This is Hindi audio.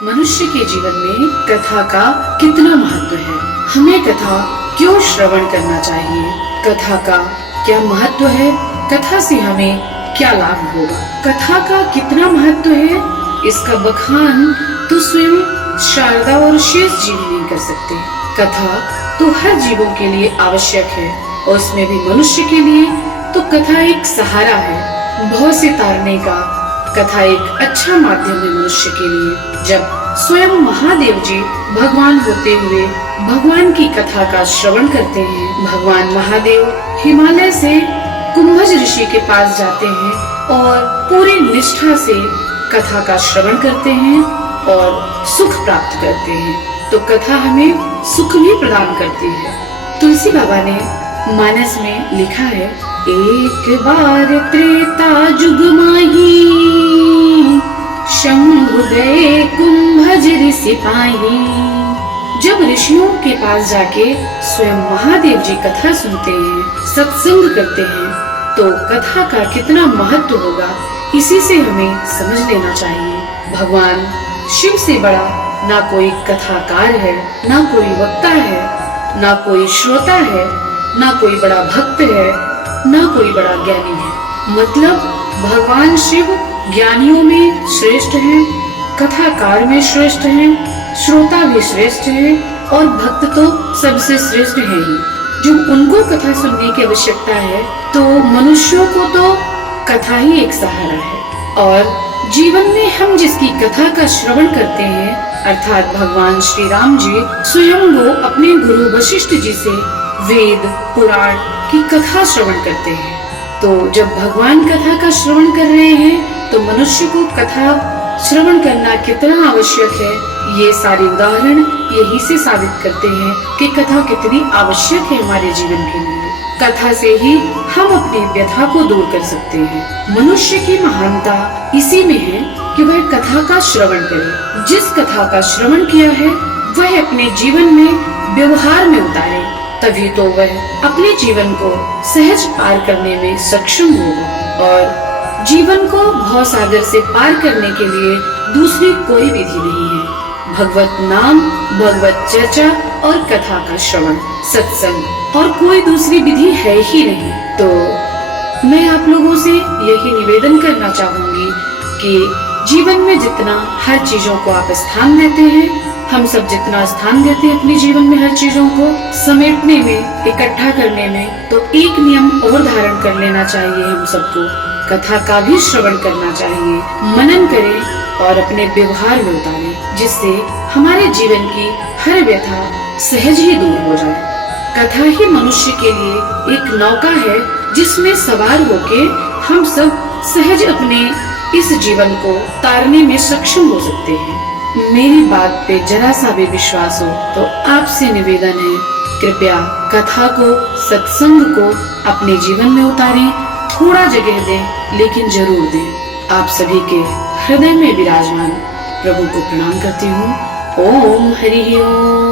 मनुष्य के जीवन में कथा का कितना महत्व है, हमें कथा क्यों श्रवण करना चाहिए, कथा का क्या महत्व है, कथा से हमें क्या लाभ होगा। कथा का कितना महत्व है, इसका बखान तो स्वयं शारदा और शेष जीव नहीं कर सकते। कथा तो हर जीवों के लिए आवश्यक है और उसमें भी मनुष्य के लिए तो कथा एक सहारा है, भव से तारने का। कथा एक अच्छा माध्यम है मनुष्य के लिए। जब स्वयं महादेव जी भगवान होते हुए भगवान की कथा का श्रवण करते हैं, भगवान महादेव हिमालय से कुंभज ऋषि के पास जाते हैं और पूरी निष्ठा से कथा का श्रवण करते हैं और सुख प्राप्त करते हैं। तो कथा हमें सुख भी प्रदान करती है। तुलसी बाबा ने मानस में लिखा है, एक बार त्रेता जुग माही, शंभु गए कुंभज ऋषि पाही। जब ऋषियों के पास जाके स्वयं महादेव जी कथा सुनते हैं, सत्संग करते हैं, तो कथा का कितना महत्व होगा, इसी से हमें समझ लेना चाहिए। भगवान शिव से बड़ा ना कोई कथाकार है, ना कोई वक्ता है, ना कोई श्रोता है, ना कोई बड़ा भक्त है, ना कोई बड़ा ज्ञानी है। मतलब भगवान शिव ज्ञानियों में श्रेष्ठ हैं, कथाकार में श्रेष्ठ हैं, श्रोता भी श्रेष्ठ है और भक्त तो सबसे श्रेष्ठ है ही। जब उनको कथा सुनने की आवश्यकता है तो मनुष्यों को तो कथा ही एक सहारा है। और जीवन में हम जिसकी कथा का श्रवण करते हैं, अर्थात भगवान श्री राम जी स्वयं वो अपने गुरु वशिष्ठ जी से वेद पुराण की कथा श्रवण करते हैं। तो जब भगवान कथा का श्रवण कर रहे हैं तो मनुष्य को कथा श्रवण करना कितना आवश्यक है, ये सारे उदाहरण यही से साबित करते हैं कि कथा कितनी आवश्यक है हमारे जीवन के लिए। कथा से ही हम अपनी व्यथा को दूर कर सकते हैं। मनुष्य की महानता इसी में है कि वह कथा का श्रवण करे। जिस कथा का श्रवण किया है वह अपने जीवन में व्यवहार में उतारे, तभी तो वह अपने जीवन को सहज पार करने में सक्षम होगा। और जीवन को भव सागर से पार करने के लिए दूसरी कोई विधि नहीं है। भगवत नाम, भगवत चर्चा और कथा का श्रवण, सत्संग और कोई दूसरी विधि है ही नहीं। तो मैं आप लोगों से यही निवेदन करना चाहूंगी कि जीवन में जितना हर चीजों को आप स्थान देते हैं, हम सब जितना स्थान देते हैं अपने जीवन में हर चीजों को समेटने में, इकट्ठा करने में, तो एक नियम और धारण कर लेना चाहिए हम सबको। कथा का भी श्रवण करना चाहिए, मनन करें और अपने व्यवहार में उतारें, जिससे हमारे जीवन की हर व्यथा सहज ही दूर हो जाए। कथा ही मनुष्य के लिए एक नौका है जिसमें सवार होके हम सब सहज अपने इस जीवन को तारने में सक्षम हो सकते हैं। मेरी बात पे जरा सा भी विश्वास हो तो आपसे निवेदन है, कृपया कथा को, सत्संग को अपने जीवन में उतारें। थोड़ा जगह दें लेकिन जरूर दें। आप सभी के हृदय में विराजमान प्रभु को प्रणाम करती हूँ। ओम हरि ओम।